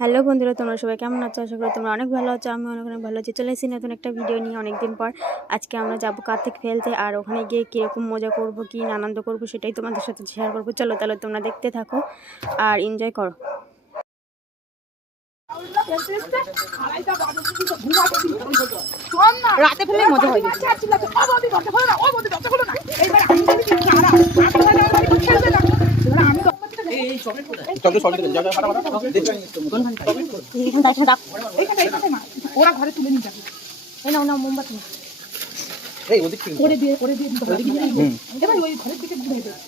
Hello বন্ধুরা, তোমরা সবাই কেমন আছো? আশা করি তোমরা অনেক ভালো আছো। আমি অনেক অনেক ভালো আছি। চলে এসেছি নতুন একটা ভিডিও নিয়ে অনেকদিন পর। আজকে আমরা যাবো কার্তিক ফেলতে, আর ওখানে গিয়ে কীরকম মজা করবো, কী আনন্দ করবো সেটাই তোমাদের সাথে শেয়ার করবো। চলো তাহলে তোমরা দেখতে থাকো আর এনজয় করো। রাতে ফেললে মজা হয়। ওরা ঘরে তুলে নিয়ে যাবে। নাও নাও মোমবাতি। করে দিয়ে এবার ওই ঘরের দিকে ঘুরে দেবে।